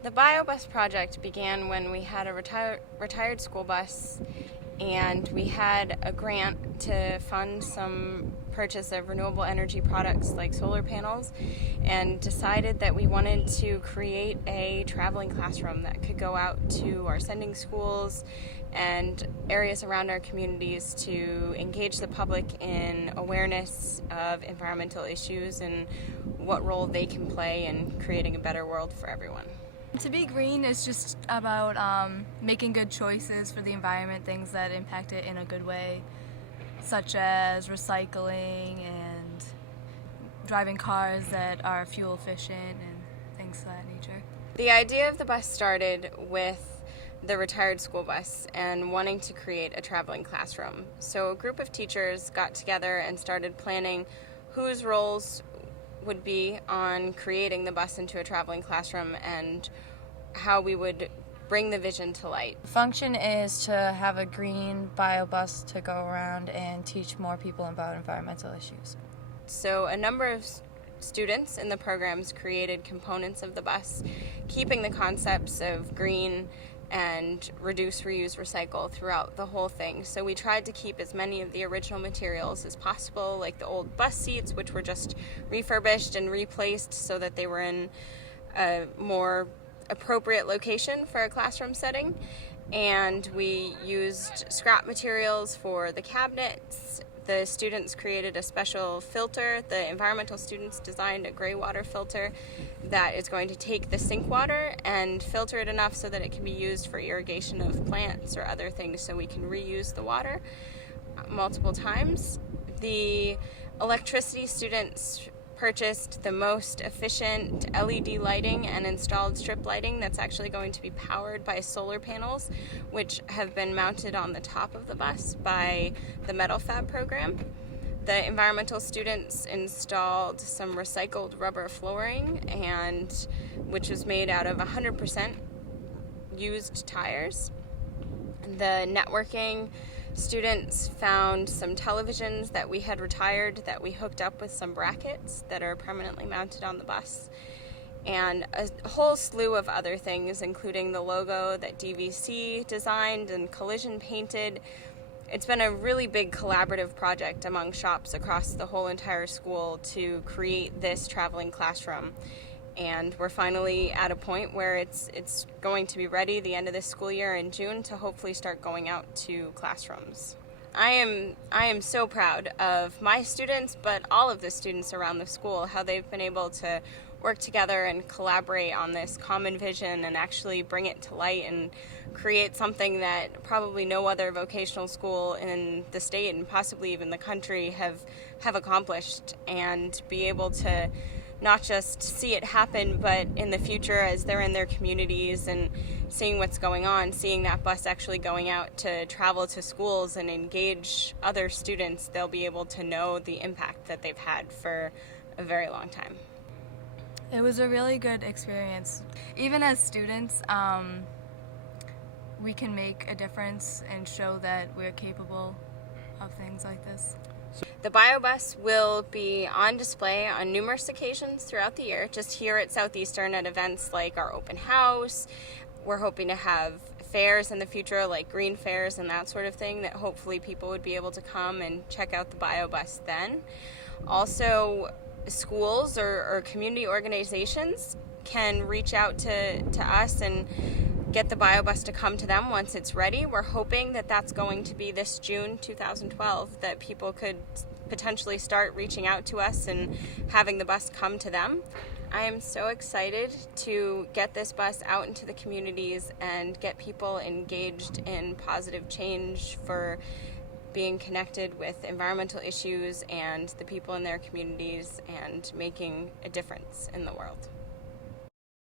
The BioBus project began when we had a retired school bus, and we had a grant to fund some purchase of renewable energy products like solar panels, and decided that we wanted to create a traveling classroom that could go out to our sending schools and areas around our communities to engage the public in awareness of environmental issues and what role they can play in creating a better world for everyone. To be green is just about making good choices for the environment, things that impact it in a good way, such as recycling and driving cars that are fuel efficient and things of that nature. The idea of the bus started with the retired school bus and wanting to create a traveling classroom. So a group of teachers got together and started planning whose roles would be on creating the bus into a traveling classroom and how we would bring the vision to light. The function is to have a green biobus to go around and teach more people about environmental issues. So a number of students in the programs created components of the bus, keeping the concepts of green and reduce, reuse, recycle throughout the whole thing. So we tried to keep as many of the original materials as possible, like the old bus seats, which were just refurbished and replaced so that they were in a more appropriate location for a classroom setting. And we used scrap materials for the cabinets. The students created a special filter. The environmental students designed a gray water filter that is going to take the sink water and filter it enough so that it can be used for irrigation of plants or other things, so we can reuse the water multiple times. The electricity students purchased the most efficient LED lighting and installed strip lighting that's actually going to be powered by solar panels, which have been mounted on the top of the bus by the Metal Fab program. The environmental students installed some recycled rubber flooring, which was made out of 100% used tires. The networking students found some televisions that we had retired that we hooked up with some brackets that are permanently mounted on the bus, and a whole slew of other things, including the logo that DVC designed and Collision painted. It's been a really big collaborative project among shops across the whole entire school to create this traveling classroom. And we're finally at a point where it's going to be ready the end of this school year in June to hopefully start going out to classrooms. I am so proud of my students, but all of the students around the school, how they've been able to work together and collaborate on this common vision and actually bring it to light and create something that probably no other vocational school in the state and possibly even the country have accomplished, and be able to not just see it happen, but in the future as they're in their communities and seeing what's going on, seeing that bus actually going out to travel to schools and engage other students, they'll be able to know the impact that they've had for a very long time. It was a really good experience. Even as students, we can make a difference and show that we're capable of things like this. The BioBus will be on display on numerous occasions throughout the year, just here at Southeastern at events like our open house. We're hoping to have fairs in the future, like green fairs and that sort of thing, that hopefully people would be able to come and check out the BioBus then. Also, schools or community organizations can reach out to us and get the BioBus to come to them once it's ready. We're hoping that that's going to be this June 2012, that people could potentially start reaching out to us and having the bus come to them. I am so excited to get this bus out into the communities and get people engaged in positive change for being connected with environmental issues and the people in their communities and making a difference in the world.